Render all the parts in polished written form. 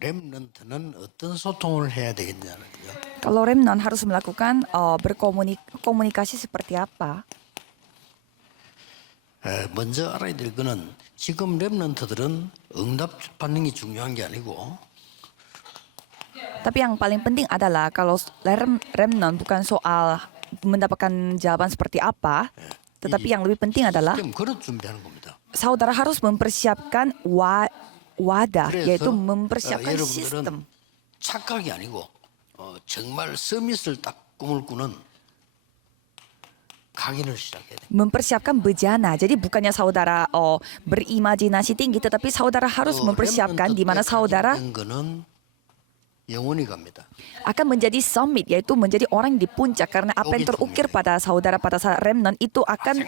렘넌트는 어떤 소통을 해야 되겠냐는 거죠. Kalau remnant harus melakukan berkomunikasi seperti apa? 먼저 알아야 될 거는 지금 렘넌트들은 응답 받는 게 중요한 게 아니고 Tapi yang paling penting adalah kalau remnant bukan soal mendapatkan jawaban seperti apa, tetapi yang lebih penting adalah 그럼 그릇 준비하는 겁니다. saudara harus mempersiapkan wadah, yaitu mempersiapkan 여러분들은 sistem. 착각이 아니고 정말 서밋을 딱 꿈을 꾸는 각인을 시작해야 돼요. Mempersiapkan bejana. Jadi bukannya saudara berimajinasi tinggi, tetapi saudara harus mempersiapkan di mana saudara 거는 영원히 갑니다. akan menjadi summit, yaitu menjadi orang di puncak, karena apa yang terukir pada saudara pada saat remnant itu akan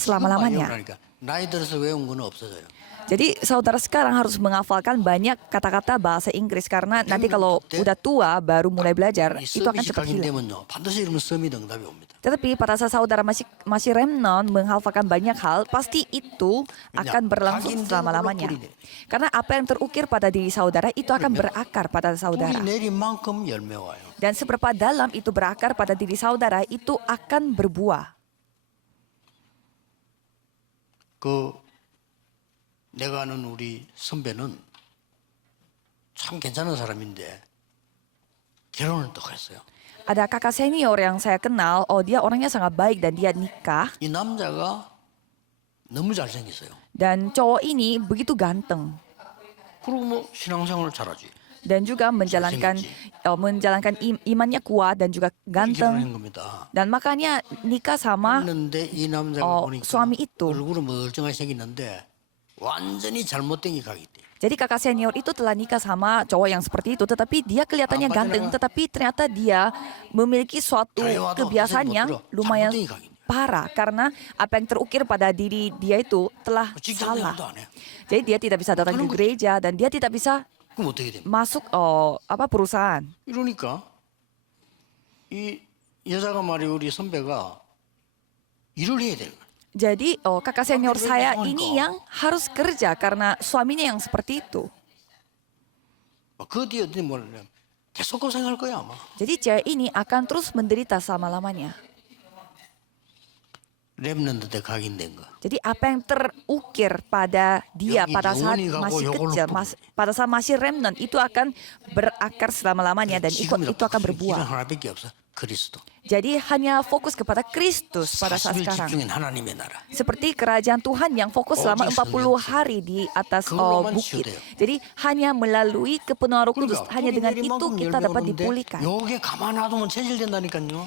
selama-lamanya. 나이 들어서 외운 거는 없어져요. Jadi saudara sekarang harus menghafalkan banyak kata-kata bahasa Inggris, karena nanti kalau udah tua baru mulai belajar itu akan cepat hilang. 되면요, 반드시 이러면 서밋 응답이 옵니다. Tetapi pada saat saudara masih remnant menghafalkan banyak hal, pasti itu akan berlangsung selama-lamanya. Karena apa yang terukir pada diri saudara itu akan berakar pada saudara. 뿌리 내린 만큼 열매 와요. Dan seberapa dalam itu berakar pada diri saudara itu akan berbuah. 내가 아는 우리 선배는 참 괜찮은 사람인데 결혼을 또 했어요. Ada kakak senior yang saya kenal, dia orangnya sangat baik dan dia nikah. 이 남자가 너무 잘생겼어요. Dan cowok ini begitu ganteng. 그리고 뭐 신앙생활을 잘하지. Dan juga menjalankan imannya kuat dan juga ganteng. 결혼한 겁니다. Dan makanya nikah sama 했는데 이 남자가 보니까 suami itu. 얼굴은 멀쩡하게 생겼는데 완전히 잘못된 게 각이 있대. Jadi kakak senior itu telah nikah sama cowok yang seperti itu, tetapi dia kelihatannya ganteng, tetapi ternyata dia memiliki suatu kebiasaan yang lumayan parah, karena apa yang terukir pada diri dia itu telah salah. Jadi dia tidak bisa datang ke gereja dan dia tidak bisa 그럼 어떻게 됩니까? masuk perusahaan. 이러니까 이 여자가 말이 우리 선배가 일을 해야 되는 거예요. Jadi kakak senior saya ini yang harus kerja karena suaminya yang seperti itu. 그 뒤에 어떻게 뭐냐면 계속 고생할 거야 아마. Jadi cewek ini akan terus menderita selama-lamanya. 렘넌트 때 각인된 거. Jadi apa yang terukir pada dia pada saat masih kecil, pada saat masih remnant itu akan berakar selama-lamanya dan itu akan berbuah. 길은 하나밖에 없어. 그리스도. Jadi hanya fokus kepada Kristus pada saat 40일 sekarang. 집중인 하나님의 나라. Seperti kerajaan Tuhan yang fokus selama 40 hari di atas bukit. Jadi hanya melalui kepenuhan Roh Kudus, hanya dengan itu kita dapat dipulihkan. 요게 가만 놔두면 체질된다니까요.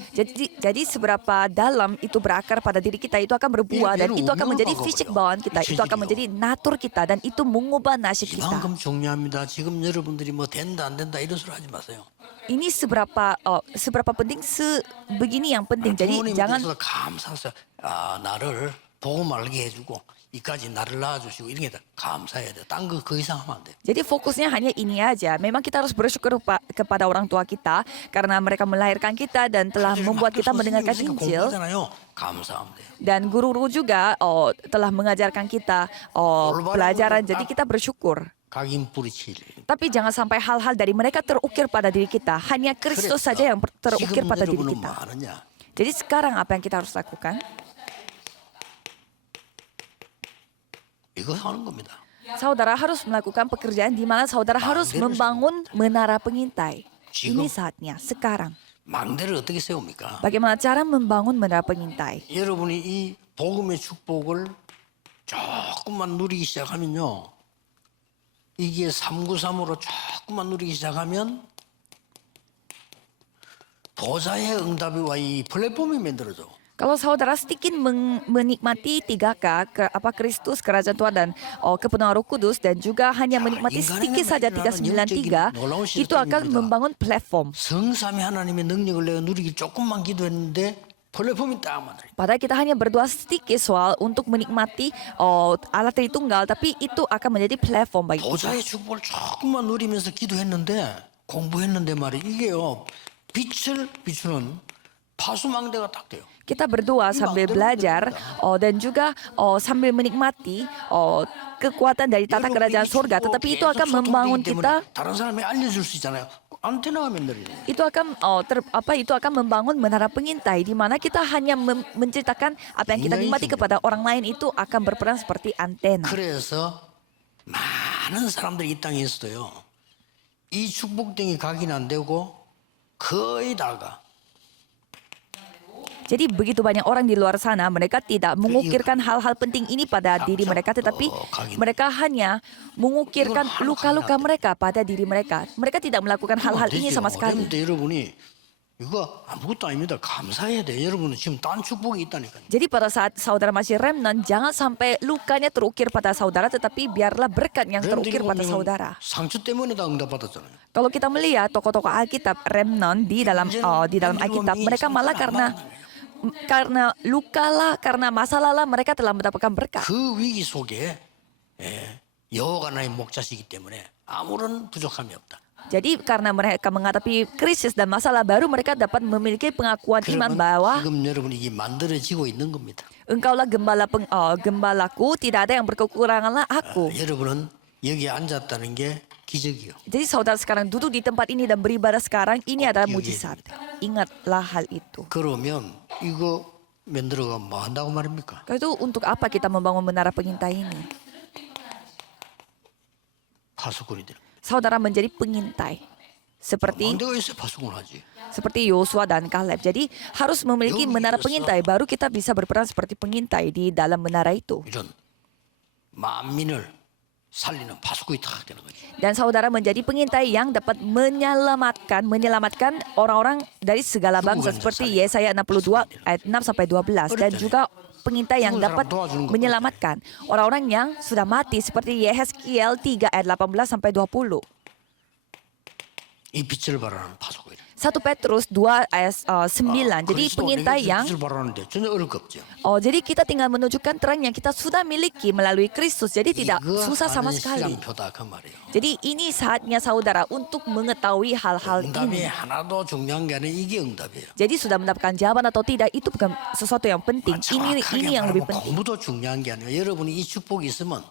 Jadi seberapa dalam itu berakar pada diri kita itu akan berbuah dan itu akan menjadi fisik bawaan kita, itu akan menjadi natur kita dan itu mengubah nasib kita. 이만큼 중요합니다. 지금 여러분들이 뭐 된다 안 된다 이런 소리 하지 마세요. Ini seberapa penting, sebegini yang penting. Jadi jangan 감사해서 나를 복음 알게 해주고 이까지 나를 낳아주시고 이런 게 다 감사해야 돼. 딴 거 그 이상 하면 안 돼. Jadi fokusnya hanya ini aja. Memang kita harus bersyukur kepada orang tua kita karena mereka melahirkan kita dan telah membuat kita mendengarkan Injil. 감사하면 돼. Dan guru-guru juga telah mengajarkan kita pelajaran. Jadi kita bersyukur. 각인 뿌리칠. Tapi jangan sampai hal-hal dari mereka terukir pada diri kita. Hanya Kristus saja yang terukir pada diri kita. Jadi sekarang apa yang kita harus lakukan? 이거 하는 겁니다. Saudara harus melakukan pekerjaan di mana saudara harus membangun menara pengintai. Ini saatnya, sekarang. 망대를 어떻게 세웁니까? Bagaimana cara membangun menara pengintai? 여러분이 이 복음의 축복을 조금만 누리기 시작하면요. 이게 393으로 조금만 누리기 시작하면 보좌의 응답이 와 이 플랫폼이 만들어져. Kalau saudara sedikit menikmati 3K, Kristus, kerajaan Tuhan dan kepenuhan Roh Kudus dan juga hanya menikmati sedikit saja 393, itu akan membangun platform. 성삼위 하나님의 능력을 내가 누리기 조금만 기도했는데 플랫폼이 딱 만들어. Padahal kita hanya berdoa sedikit soal untuk menikmati Allah Tritunggal, tapi itu akan menjadi platform bagi kita. 보좌의 축복을 조금만 누리면서 기도했는데 공부했는데 말이야 이게요 빛을 비추는 파수망대가 딱 돼요. Kita berdua sambil belajar dan juga sambil menikmati kekuatan dari tata kerajaan surga. Tetapi itu akan membangun kita, 다른 사람이 알려줄 수 있잖아요. 안테나가 맨날이네. itu akan itu akan membangun menara pengintai di mana kita hanya menceritakan apa yang kita nikmati kepada orang lain, itu akan berperan seperti antena. 그래서 많은 사람들이 이 땅에 있어요. 이 축복등이 각인 안 되고 거의 다가 Jadi begitu banyak orang di luar sana, mereka tidak mengukirkan hal-hal penting ini pada diri mereka, tetapi mereka hanya mengukirkan luka-luka mereka pada diri mereka. Mereka tidak melakukan hal-hal ini sama sekali. 그런데 여러분이 이거 아무것도 아닙니다. 감사해야 돼. 여러분은 지금 딴 축복이 있다니까요. Jadi pada saat saudara masih remnant, jangan sampai lukanya terukir pada saudara, tetapi biarlah berkat yang terukir pada saudara. 상처 때문에 다 응답받았잖아요. Kalau kita melihat tokoh-tokoh Alkitab remnant di dalam Alkitab, mereka malah karena lukalah, karena masalah lah mereka telah mendapatkan berkat. 그 위기 속에 여호와가 나의 목자시기 때문에 아무런 부족함이 없다. Jadi karena mereka menghadapi krisis dan masalah baru, mereka dapat memiliki pengakuan iman bahwa 지금 여러분 이게 만들어지고 있는 겁니다. engkaulah gembalaku, tidak ada yang berkekuranganlah aku. 여러분은 여기 앉았다는 게 기적이요. Jadi saudara sekarang duduk di tempat ini dan beribadah sekarang, ini adalah mujizat. Ingatlah hal itu. 그러면 이거 만들어가 뭐 한다고 말입니까? Kalau itu untuk apa kita membangun menara pengintai ini? 파수꾼이 되는. Saudara menjadi pengintai. Seperti 내가 있어야 파수꾼을 하지. Yosua dan Kaleb. Jadi harus memiliki menara pengintai, baru kita bisa berperan seperti pengintai di dalam menara itu. 이런 만민을 살리는 파수꾼이 딱 되는 거지. Dan saudara menjadi pengintai yang dapat menyelamatkan orang-orang dari segala bangsa, seperti Yesaya 62 ayat 6 sampai 12, dan juga pengintai yang dapat menyelamatkan orang-orang yang sudah mati, seperti Yehezkiel 3 ayat 18 sampai 20. 이 빛을 발하는 파수꾼이. 1 Petrus 2 ayat 9. Jadi pengintai yang 빛을 발하는데 전혀 어려울 거 없죠. jadi kita tinggal menunjukkan terang yang kita sudah miliki melalui Kristus. Jadi tidak 이거 susah sama 하는 sekali. 시간표다 그 말이에요. Jadi ini saatnya saudara untuk mengetahui hal-hal 응답이 ini. 하나도 중요한 게 아니라 이게 응답이에요. Jadi sudah mendapatkan jawaban atau tidak itu bukan sesuatu yang penting. Ini yang lebih penting. 공부도 중요한 게 아니라 여러분이 이 축복이 있으면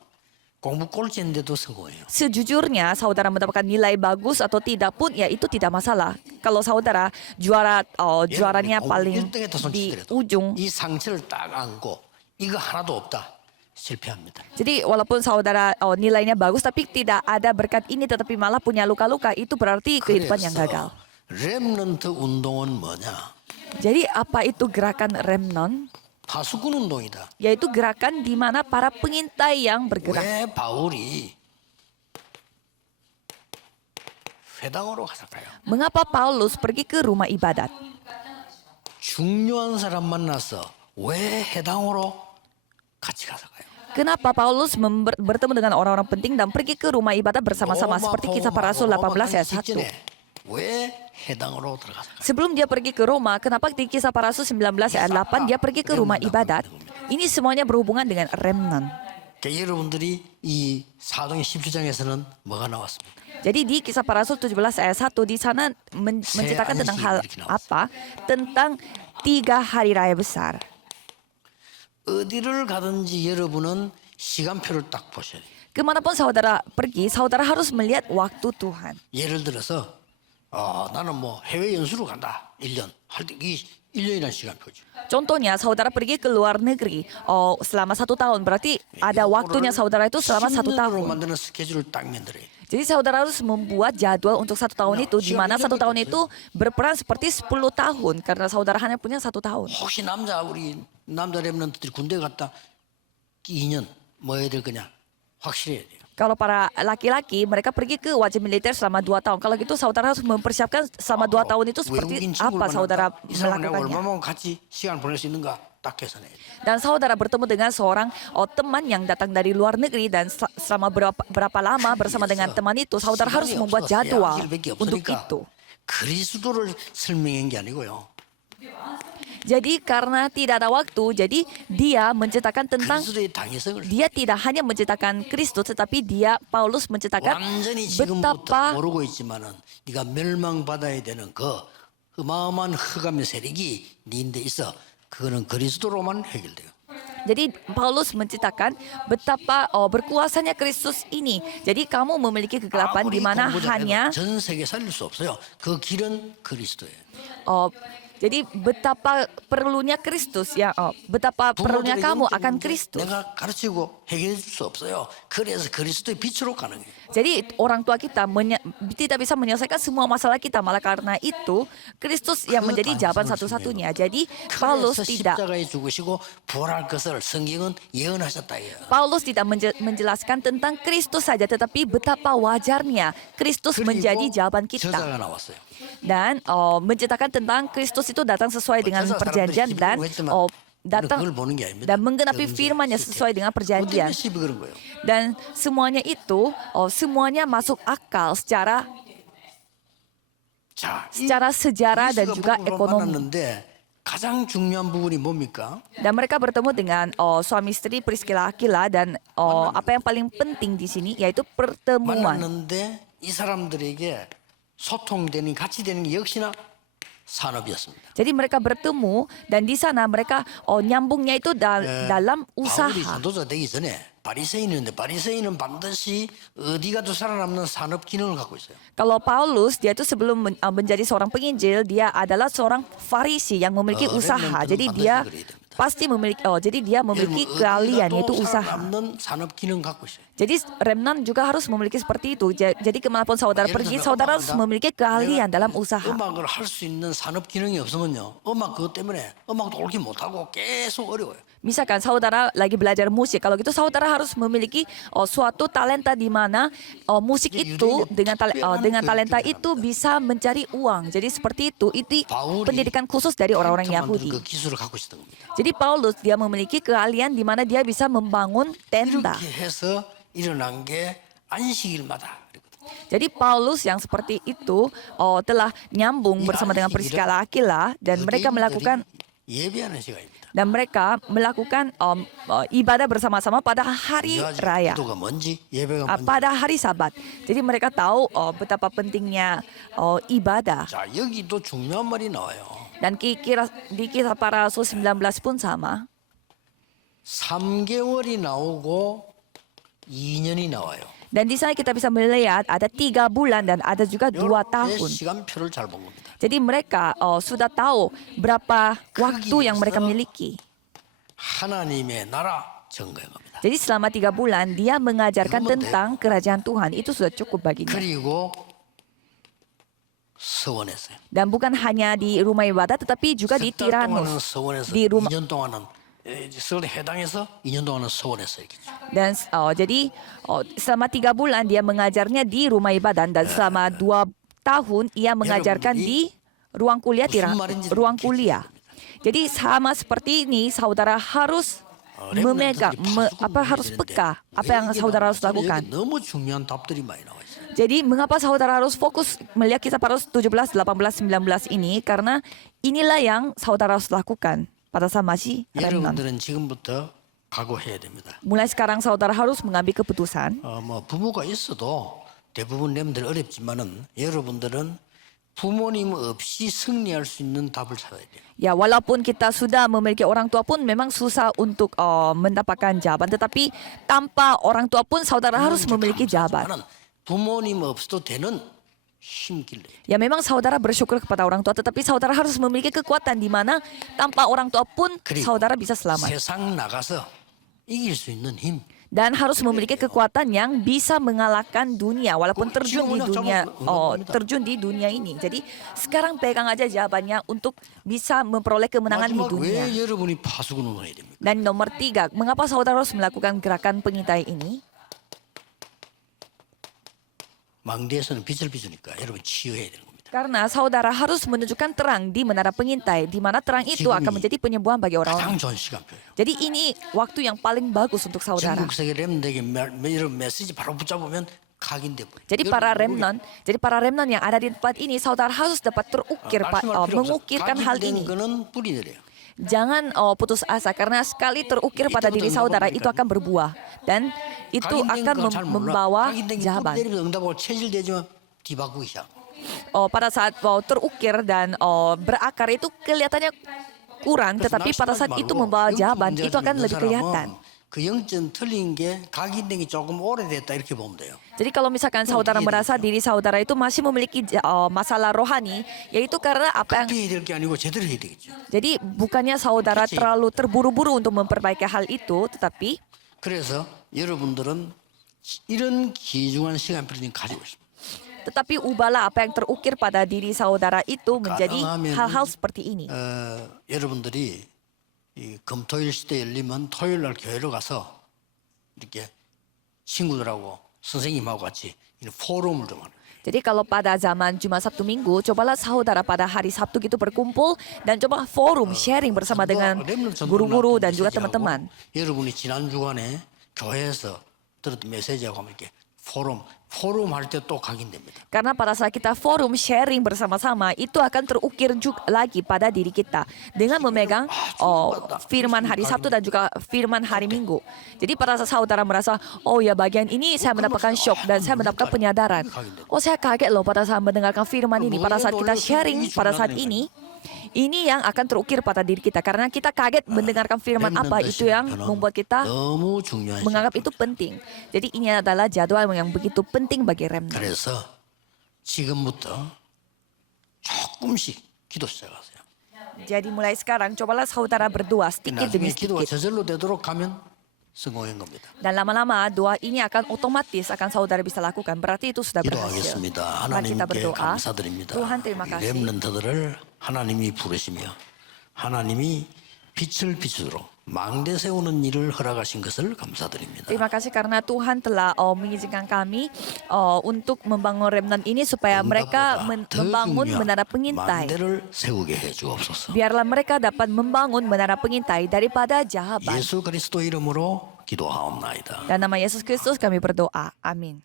공부 꼴찌인데도 성공해요. Sejujurnya saudara mendapatkan nilai bagus atau tidak pun ya itu tidak masalah. Kalau saudara juaranya paling di ujung. 이 상처를 딱 안고 이거 하나도 없다. 실패합니다. Jadi walaupun saudara nilainya bagus tapi tidak ada berkat ini tetapi malah punya luka-luka, itu berarti kehidupan yang gagal. 렘넌트 운동은 뭐냐? Jadi apa itu gerakan remnon? 파수꾼 운동이다. Yaitu gerakan di mana para pengintai yang bergerak. 왜 바울이 회당으로 갔을까요? Mengapa Paulus pergi ke rumah ibadat? 중요한 사람 만나서 왜 회당으로 같이 갔을까요? Kenapa Paulus bertemu dengan orang-orang penting dan pergi ke rumah ibadat bersama-sama seperti Kisah Para Rasul 18 ayat 1. 왜 회당으로 들어갔을까요? Sebelum dia pergi ke Roma, kenapa di Kisah Para Rasul 19 ayat 8 dia pergi ke rumah ibadat? Ini semuanya berhubungan dengan remnant. 그러니까 여러분들이 이 사도행 17장에서는 뭐가 나왔습니까? Jadi di Kisah Para Rasul 17 ayat 1 di sana menceritakan tentang hal apa? Tentang 3 hari raya besar. 어디를 가든지 여러분은 시간표를 딱 보셔야 돼요. Kemanapun saudara pergi, saudara harus melihat waktu Tuhan. 예를 들어서 나는 뭐 해외 연수로 간다. 1년. 할 때 이 1년이라는 시간표죠. Contohnya saudara pergi ke luar negeri selama 1 tahun, berarti ada waktunya saudara itu selama 1 10년으로 tahun. 만드는 스케줄을 딱 만들어요. Jadi saudara harus membuat jadwal untuk 1 tahun itu, di mana 1 tahun itu berperan seperti 10 tahun karena saudara hanya punya 1 tahun. 혹시 우리 남자 랩런트들이 군대 갔다 2년 뭐 해야 될 거냐? 확실해야 돼요. Kalau para laki-laki mereka pergi ke wajib militer selama 2 tahun. Kalau gitu saudara harus mempersiapkan selama 2 tahun itu seperti apa saudara 이 사람은 내가 melakukannya. 얼마만 같이 시간 보낼 수 있는가 딱 계산해야 돼요. Dan saudara bertemu dengan seorang teman yang datang dari luar negeri dan selama berapa lama bersama dengan teman itu, saudara harus membuat jadwal untuk itu. 그리스도를 설명한 게 아니고요. Jadi karena tidak ada waktu, jadi dia menceritakan tentang 그리스도의 당위성을 dia tidak hanya menceritakan Kristus, tetapi Paulus menceritakan 완전히 지금부터 betapa 모르고 있지만은 네가 멸망받아야 되는 그 어마어마한 흑암의 세력이 니인데 있어. 그거는 그리스도로만 해결돼요. Jadi Paulus menceritakan betapa berkuasanya Kristus ini. Jadi kamu memiliki kegelapan di 아무리 mana 공부자 해도 hanya 전 세계 살릴 수 없어요. 그 길은 그리스도예요. jadi betapa perlunya Kristus ya, betapa perlunya kamu akan Kristus. 내가 가르치고 해결해 줄 수 없어요. 그래서 그리스도의 빛으로 가능해요. Jadi orang tua kita tidak bisa menyelesaikan semua masalah kita, malah karena itu Kristus yang menjadi jawaban satu-satunya. Jadi Paulus 그래서 tidak 십자가에 죽으시고 부활할 것을 성경은 예언하셨다 해요. Paulus tidak menjelaskan tentang Kristus saja, tetapi betapa wajarnya Kristus menjadi jawaban kita. 저자가 나왔어요. Dan menceritakan tentang Kristus itu datang sesuai dengan perjanjian dan datang 그걸 보는 게 아닙니다. dan menggenapi firman-Nya sesuai dengan perjanjian. 어떤 시비 그런 거예요? Dan semuanya itu semuanya masuk akal 자, secara sejarah dan juga ekonomi. 만났는데 가장 중요한 부분이 뭡니까? Dan mereka bertemu dengan suami istri Priscilla Aquila dan apa yang paling penting di sini yaitu pertemuan. 만났는데 이 사람들에게 소통되는 같이 되는 게 역시나 산업이었습니다. Jadi mereka bertemu dan di sana mereka nyambungnya itu dalam 바울이 usaha. 전도자 되기 전에 바리새인이었는데 바리새인은 반드시 어디 가도 살아남는 산업 기능을 갖고 있어요. Kalau Paulus dia itu sebelum menjadi seorang penginjil dia adalah seorang Farisi yang memiliki usaha. Jadi dia pasti memiliki jadi dia memiliki keahlian yaitu usaha. 살아남는 산업 기능 갖고 있어요. Jadi remnant juga harus memiliki seperti itu. Jadi kemanapun saudara pergi, saudara harus memiliki keahlian dalam usaha. 음악을 할 수 있는 산업 기능이 없으면요, 음악 그것 때문에 음악도 옳게 못하고 계속 어려워요. Misalkan saudara lagi belajar musik, kalau gitu saudara harus memiliki suatu talenta di mana musik itu dengan talenta itu bisa mencari uang. Jadi seperti itu pendidikan khusus dari orang-orang Yahudi. 그 기술을 갖고 있었던 겁니다. Jadi Paulus dia memiliki keahlian di mana dia bisa membangun tenda. 이렇게 해서 일어난 게 안식일마다. Jadi Paulus yang seperti itu telah nyambung bersama dengan Priscilla Aquila dan mereka melakukan 예배하는 시간입니다. dan mereka melakukan ibadah bersama-sama pada hari raya, 기도가 뭔지, 예배가 뭔지. pada hari Sabat. Jadi mereka tahu betapa pentingnya ibadah. 자, 여기도 중요한 말이 나와요. Dan di kisah para rasul 19 pun sama. 3개월이 나오고 2년이 나와요. Dan di sana kita bisa melihat ada 3 bulan dan ada juga 2 이렇게 tahun. 시간표를 잘 본 겁니다. Jadi mereka sudah tahu berapa waktu yang mereka miliki. 하나님의 나라 증거합니다. Jadi selama 3 bulan dia mengajarkan tentang kerajaan Tuhan. Itu sudah cukup baginya. 그리고 서원했어요. Dan bukan hanya di rumah ibadat tetapi juga di 석 달 동안은 Tiranos. 서원해서 di rumah 2년 동안은 서울에 해당해서 2년 동안은 서원했어요. dan jadi selama 3 bulan dia mengajarnya di rumah ibadat dan selama 2 tahun ia mengajarkan di ruang kuliah ruang kuliah. Jadi sama seperti ini saudara harus memegang harus peka apa yang saudara harus lakukan. 너무 중요한 답들이 많이 나와 있어요. Jadi mengapa saudara harus fokus melihat kisah para rasul 17, 18, 19 ini karena inilah yang saudara harus lakukan pada sama si remnant. 여러분들은 지금부터 각오해야 됩니다. Mulai sekarang saudara harus mengambil keputusan. 뭐 부모가 있어도 대부분 렘들 어렵지만은 여러분들은 부모님 없이 승리할 수 있는 답을 찾아야 돼요. Ya, walaupun kita sudah memiliki orang tua pun memang susah untuk mendapatkan jawaban. Tetapi tanpa orang tua pun saudara harus memiliki jawaban. 부모님 없어도 되는 힘길래. Ya, memang saudara bersyukur kepada orang tua. Tetapi saudara harus memiliki kekuatan di mana tanpa orang tua pun saudara bisa selamat. 세상 나가서 이길 수 있는 힘. Dan harus memiliki kekuatan yang bisa mengalahkan dunia walaupun terjun di dunia ini. Jadi sekarang pegang aja jawabannya untuk bisa memperoleh kemenangan di dunia. 왜 여러분이 파수꾼을 해야 됩니까? Dan nomor 3, mengapa saudara harus melakukan gerakan pengintai ini? 망대에서는 빛을 비추니까 여러분 치유해야 되는 겁니다. Karena saudara harus menunjukkan terang di menara pengintai, di mana terang itu akan menjadi penyembuhan bagi orang-orang. 가장 좋은 시간표예요. Jadi ini waktu yang paling bagus untuk saudara. 전국 세계 렘들에게 이런 메시지 바로 붙잡으면 각인돼 버려요. Jadi para remnant yang ada di tempat ini, saudara harus dapat mengukirkan hal ini. 거는 뿌리 내려요. Jangan putus asa karena sekali terukir pada diri saudara itu akan berbuah dan itu akan membawa jawaban. 응답하고 체질되지만 뒤바꾸기 시작. pada saat terukir dan berakar itu kelihatannya kurang, tetapi pada saat itu membawa jawaban itu akan lebih kelihatan. 그 영점 틀린 게 각인된 게 조금 오래됐다 이렇게 보면 돼요. Jadi kalau misalkan saudara merasa diri saudara itu masih memiliki masalah rohani, yaitu karena apa yang 그렇게 해야 될 게 아니고 제대로 해야 되겠죠. jadi bukannya saudara terlalu terburu-buru untuk memperbaiki hal itu, tetapi 그래서 여러분들은 이런 귀중한 시간표를 지금 가지고 있습니다. tetapi ubahlah apa yang terukir pada diri saudara itu menjadi 가능하면, hal-hal seperti ini. 여러분들이 이 금토일 시대 열리면 토요일 날 교회로 가서 이렇게 친구들하고 선생님하고 같이 이런 포럼을 좀 하는. Jadi kalau pada zaman Jumat Sabtu Minggu, cobalah saudara pada hari Sabtu gitu berkumpul dan coba forum sharing bersama dengan guru-guru dan juga teman-teman. 여러분이 지난 주간에 교회에서 들었던 메시지하고 함께 포럼 할 때 또 각인됩니다. Karena pada saat kita forum sharing bersama-sama, itu akan terukir juga lagi pada diri kita dengan memegang firman hari Sabtu dan juga firman hari Minggu. Jadi pada saat saudara merasa, oh ya bagian ini saya mendapatkan shock dan saya mendapatkan penyadaran. Oh saya kaget loh pada saat mendengarkan firman ini. Pada saat kita sharing pada saat ini yang akan terukir pada diri kita. Karena kita kaget mendengarkan firman apa itu yang membuat kita menganggap itu penting. Jadi ini adalah jadwal yang begitu penting bagi remnant. 그래서 지금부터 조금씩 기도 시작하세요. Jadi mulai sekarang cobalah saudara berdoa sedikit demi 나중에 기도가 sedikit. 저절로 되도록 하면 성공인 겁니다. Dan lama-lama doa ini akan otomatis akan saudara bisa lakukan. Berarti itu sudah berhasil. 기도하겠습니다. Mari kita 하나님께 berdoa. 감사드립니다. Tuhan terima 이 kasih. 렘넌트들을 하나님이 부르시며 하나님이 빛을 비추도록 망대 세우는 일을 허락하신 것을 감사드립니다. Terima kasih karena Tuhan telah mengizinkan kami untuk membangun remnant ini supaya mereka membangun menara pengintai. 망대를 세우게 해 주옵소서. Biarlah mereka dapat membangun menara pengintai daripada jahaban. 예수 그리스도 이름으로 기도하옵나이다. Dan nama Yesus Kristus kami berdoa. Amin.